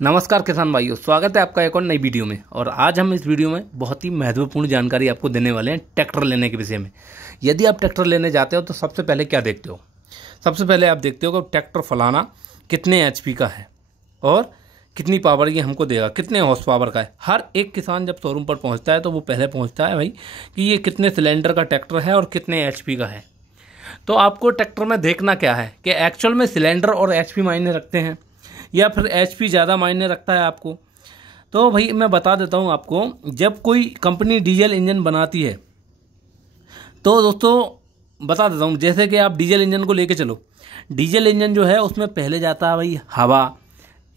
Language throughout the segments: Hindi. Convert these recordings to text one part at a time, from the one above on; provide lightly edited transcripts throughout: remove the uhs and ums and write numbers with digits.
नमस्कार किसान भाइयों, स्वागत है आपका एक और नई वीडियो में। और आज हम इस वीडियो में बहुत ही महत्वपूर्ण जानकारी आपको देने वाले हैं ट्रैक्टर लेने के विषय में। यदि आप ट्रैक्टर लेने जाते हो तो सबसे पहले क्या देखते हो? सबसे पहले आप देखते हो कि ट्रैक्टर फलाना कितने एचपी का है और कितनी पावर ये हमको देगा, कितने हॉर्स पावर का है। हर एक किसान जब शोरूम पर पहुँचता है तो वो पहले पहुँचता है भाई कि ये कितने सिलेंडर का ट्रैक्टर है और कितने एचपी का है। तो आपको ट्रैक्टर में देखना क्या है कि एक्चुअल में सिलेंडर और एचपी मायने रखते हैं या फिर एचपी ज़्यादा मायने रखता है आपको। तो भाई मैं बता देता हूँ आपको, जब कोई कंपनी डीजल इंजन बनाती है तो दोस्तों बता देता हूँ, जैसे कि आप डीजल इंजन को लेके चलो। डीजल इंजन जो है उसमें पहले जाता है भाई हवा।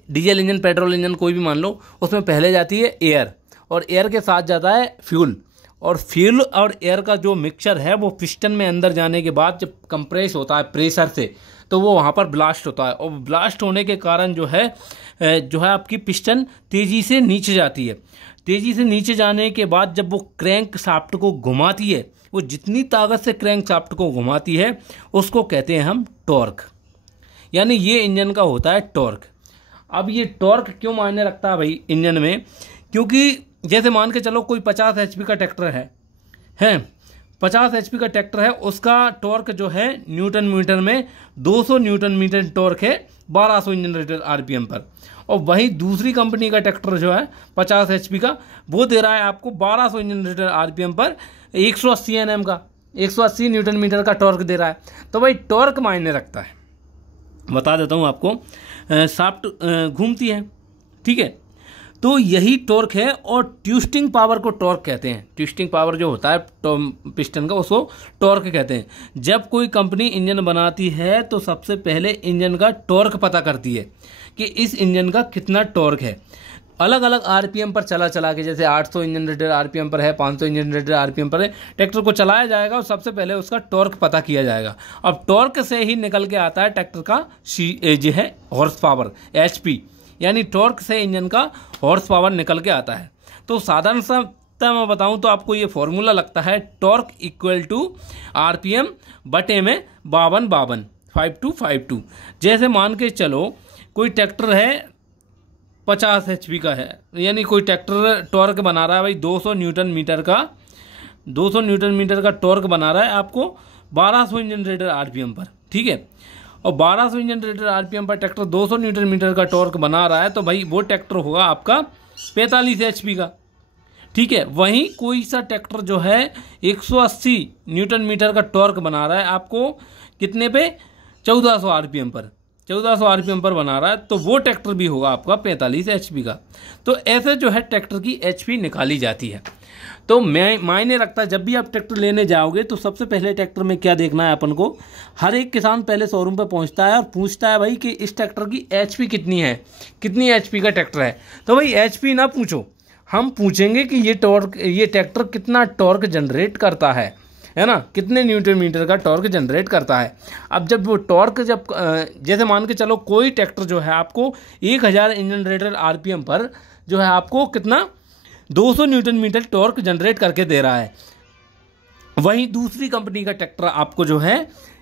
डीजल इंजन, पेट्रोल इंजन कोई भी मान लो, उसमें पहले जाती है एयर और एयर के साथ जाता है फ्यूल। और फ्यूल और एयर का जो मिक्सचर है वो पिस्टन में अंदर जाने के बाद जब कंप्रेस होता है प्रेशर से तो वो वहाँ पर ब्लास्ट होता है। और ब्लास्ट होने के कारण जो है आपकी पिस्टन तेज़ी से नीचे जाती है। तेज़ी से नीचे जाने के बाद जब वो क्रैंक शाफ्ट को घुमाती है, वो जितनी ताकत से क्रैंक शाफ्ट को घुमाती है उसको कहते हैं हम टॉर्क। यानी ये इंजन का होता है टॉर्क। अब ये टॉर्क क्यों मायने रखता है भाई इंजन में? क्योंकि जैसे मान के चलो कोई 50 एचपी का ट्रैक्टर है 50 एचपी का ट्रैक्टर है, उसका टॉर्क जो है न्यूटन मीटर में 200 न्यूटन मीटर टॉर्क है 1200 इंजन रेटेड आरपीएम पर। और वही दूसरी कंपनी का ट्रैक्टर जो है 50 एचपी का, वो दे रहा है आपको 1200 इंजन रेटेड आरपीएम पर 180 एनएम का 180 न्यूटन मीटर का टॉर्क दे रहा है। तो भाई टॉर्क मायने रखता है। बता देता हूँ आपको, शाफ्ट घूमती है, ठीक है, तो यही टॉर्क है। और ट्विस्टिंग पावर को टॉर्क कहते हैं। ट्विस्टिंग पावर जो होता है पिस्टन का, उसको टॉर्क कहते हैं। जब कोई कंपनी इंजन बनाती है तो सबसे पहले इंजन का टॉर्क पता करती है कि इस इंजन का कितना टॉर्क है। अलग अलग आरपीएम पर चला के, जैसे 800 इंजन रेटेड आरपीएम पर है, 500 इंजन रेटेड आरपीएम पर है, ट्रैक्टर को चलाया जाएगा और सबसे पहले उसका टॉर्क पता किया जाएगा। अब टॉर्क से ही निकल के आता है ट्रैक्टर का जो है हॉर्स पावर, एचपी। यानी टॉर्क से इंजन का हॉर्स पावर निकल के आता है। तो साधारण सा मैं बताऊं तो आपको ये फॉर्मूला लगता है, टॉर्क इक्वल टू आरपीएम बटे में 52 52। जैसे मान के चलो कोई ट्रैक्टर है 50 एचपी का है, यानी कोई ट्रैक्टर टॉर्क बना रहा है भाई 200 न्यूटन मीटर का टॉर्क बना रहा है आपको 1200 इंजन रेटेड आरपीएम पर, ठीक है। और 1200 इंजन रेटेड आरपीएम पर ट्रैक्टर 200 न्यूटन मीटर का टॉर्क बना रहा है, तो भाई वो ट्रैक्टर होगा आपका 45 एचपी का, ठीक है। वहीं कोई सा ट्रैक्टर जो है 180 न्यूटन मीटर का टॉर्क बना रहा है आपको कितने पे? 1400 आरपीएम पर, 1400 आरपीएम पर बना रहा है, तो वो ट्रैक्टर भी होगा आपका 45 एचपी का। तो ऐसे जो है ट्रैक्टर की एचपी निकाली जाती है। तो मायने रखता है, जब भी आप ट्रैक्टर लेने जाओगे तो सबसे पहले ट्रैक्टर में क्या देखना है अपन को। हर एक किसान पहले शोरूम पे पहुंचता है और पूछता है भाई कि इस ट्रैक्टर की एचपी कितनी है, कितनी एचपी का ट्रैक्टर है। तो भाई एचपी ना पूछो, हम पूछेंगे कि ये ट्रैक्टर कितना टॉर्क जनरेट करता है ना, कितने न्यूटन मीटर का टॉर्क जनरेट करता है। अब जब वो टॉर्क जैसे मान के चलो कोई ट्रैक्टर जो है आपको 1000 इंजन रेटेड आरपीएम पर जो है आपको कितना 200 न्यूटन मीटर टॉर्क जनरेट करके दे रहा है। वहीं दूसरी कंपनी का ट्रैक्टर आपको जो है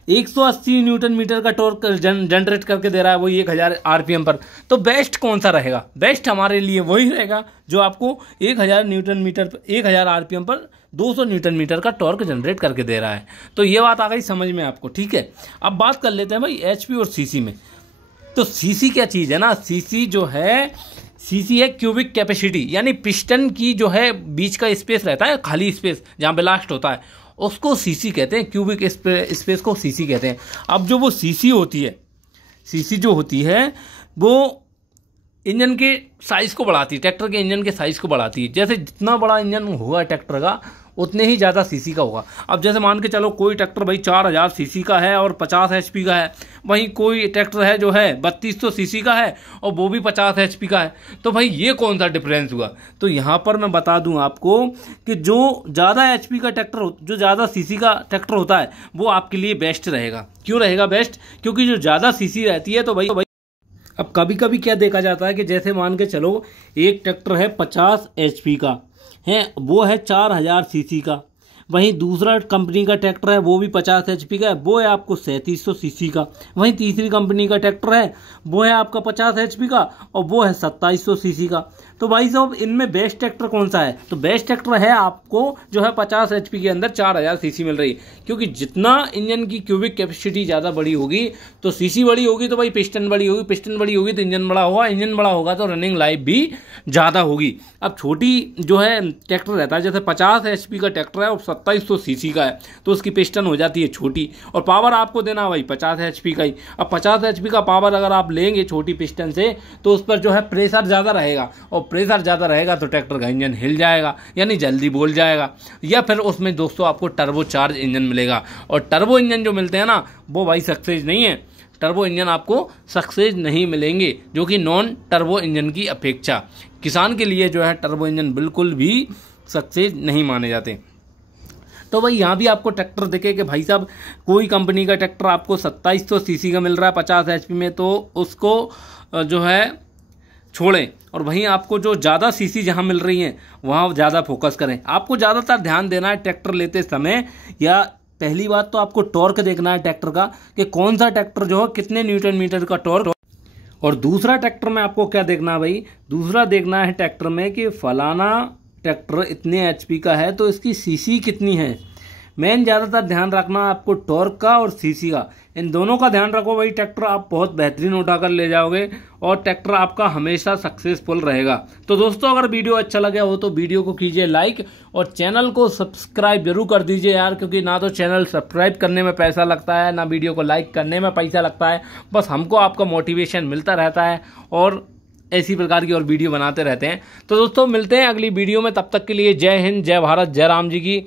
180 न्यूटन मीटर का टॉर्क जनरेट करके दे रहा है, वही 1000 आरपीएम पर। तो बेस्ट कौन सा रहेगा? बेस्ट हमारे लिए वही रहेगा जो आपको 1000 आरपीएम पर 200 न्यूटन मीटर का टॉर्क जनरेट करके दे रहा है। तो ये बात आ गई समझ में आपको, ठीक है। अब बात कर लेते हैं भाई एचपी और सीसी में। तो सीसी क्या चीज़ है ना, सीसी है क्यूबिक कैपेसिटी, यानी पिस्टन की जो है बीच का स्पेस रहता है, खाली स्पेस जहाँ ब्लास्ट होता है, उसको सीसी कहते हैं। क्यूबिक स्पेस को सीसी कहते हैं। अब जो वो सीसी जो होती है वो इंजन के साइज़ को बढ़ाती है, ट्रैक्टर के इंजन के साइज़ को बढ़ाती है। जैसे जितना बड़ा इंजन होगा ट्रैक्टर का उतने ही ज़्यादा सीसी का होगा। अब जैसे मान के चलो कोई ट्रैक्टर भाई 4000 सीसी का है और 50 एचपी का है, वहीं कोई ट्रैक्टर है जो है 3200 सीसी का है और वो भी 50 एचपी का है। तो भाई ये कौन सा डिफरेंस हुआ? तो यहाँ पर मैं बता दूँ आपको कि जो ज़्यादा एचपी का ट्रैक्टर जो ज़्यादा सीसी का ट्रैक्टर होता है वो आपके लिए बेस्ट रहेगा। क्यों रहेगा बेस्ट? क्योंकि जो ज़्यादा सीसी रहती है तो भाई अब कभी कभी क्या देखा जाता है कि जैसे मान के चलो एक ट्रैक्टर है 50 एचपी का है, वो है 4000 सीसी का, वहीं दूसरा कंपनी का ट्रैक्टर है वो भी 50 HP का है, वो है आपको 3700 सीसी का। वहीं तीसरी कंपनी का ट्रैक्टर है वो है आपका 50 HP का और वो है 2700 सीसी का। तो भाई साहब इनमें बेस्ट ट्रैक्टर कौन सा है? तो बेस्ट ट्रैक्टर है आपको जो है 50 HP के अंदर 4000 सीसी मिल रही है, क्योंकि जितना इंजन की क्यूबिक कैपेसिटी ज़्यादा बड़ी होगी तो सीसी बड़ी होगी तो भाई पिस्टन बड़ी होगी, पिस्टन बड़ी होगी तो इंजन बड़ा होगा, इंजन बड़ा होगा तो रनिंग लाइफ भी ज़्यादा होगी। अब छोटी जो है ट्रैक्टर रहता है, जैसे 50 HP का ट्रैक्टर है और 2700 सीसी का है, तो उसकी पिस्टन हो जाती है छोटी और पावर आपको देना भाई 50 HP का ही। अब 50 HP का पावर अगर आप लेंगे छोटी पिस्टन से तो उस पर जो है प्रेशर ज़्यादा रहेगा, और प्रेशर ज़्यादा रहेगा तो ट्रैक्टर का इंजन हिल जाएगा, यानी जल्दी बोल जाएगा, या फिर उसमें दोस्तों आपको टर्बो चार्ज इंजन मिलेगा। और टर्बो इंजन जो मिलते हैं ना वो भाई सक्सेस नहीं है, टर्बो इंजन आपको सक्सेस नहीं मिलेंगे, जो कि नॉन टर्बो इंजन की अपेक्षा किसान के लिए जो है टर्बो इंजन बिल्कुल भी सक्सेस नहीं माने जाते। तो भाई यहाँ भी आपको ट्रैक्टर दिखे कि भाई साहब कोई कंपनी का ट्रैक्टर आपको 2700 सीसी का मिल रहा है 50 HP में, तो उसको जो है छोड़ें, और वहीं आपको जो ज़्यादा सीसी जहाँ मिल रही हैं वहाँ ज़्यादा फोकस करें। आपको ज़्यादातर ध्यान देना है ट्रैक्टर लेते समय, या पहली बात तो आपको टॉर्क देखना है ट्रैक्टर का कि कौन सा ट्रैक्टर जो है कितने न्यूटन मीटर का टॉर्क। और दूसरा ट्रैक्टर में आपको क्या देखना है भाई, दूसरा देखना है ट्रैक्टर में कि फलाना ट्रैक्टर इतने HP का है तो इसकी सीसी कितनी है। मेन ज़्यादातर ध्यान रखना आपको टॉर्क का और सीसी का, इन दोनों का ध्यान रखो भाई, ट्रैक्टर आप बहुत बेहतरीन उठाकर ले जाओगे और ट्रैक्टर आपका हमेशा सक्सेसफुल रहेगा। तो दोस्तों अगर वीडियो अच्छा लगा हो तो वीडियो को कीजिए लाइक और चैनल को सब्सक्राइब जरूर कर दीजिए यार, क्योंकि ना तो चैनल सब्सक्राइब करने में पैसा लगता है ना वीडियो को लाइक करने में पैसा लगता है, बस हमको आपका मोटिवेशन मिलता रहता है और ऐसी प्रकार की और वीडियो बनाते रहते हैं। तो दोस्तों मिलते हैं अगली वीडियो में, तब तक के लिए जय हिंद, जय भारत, जय राम जी की।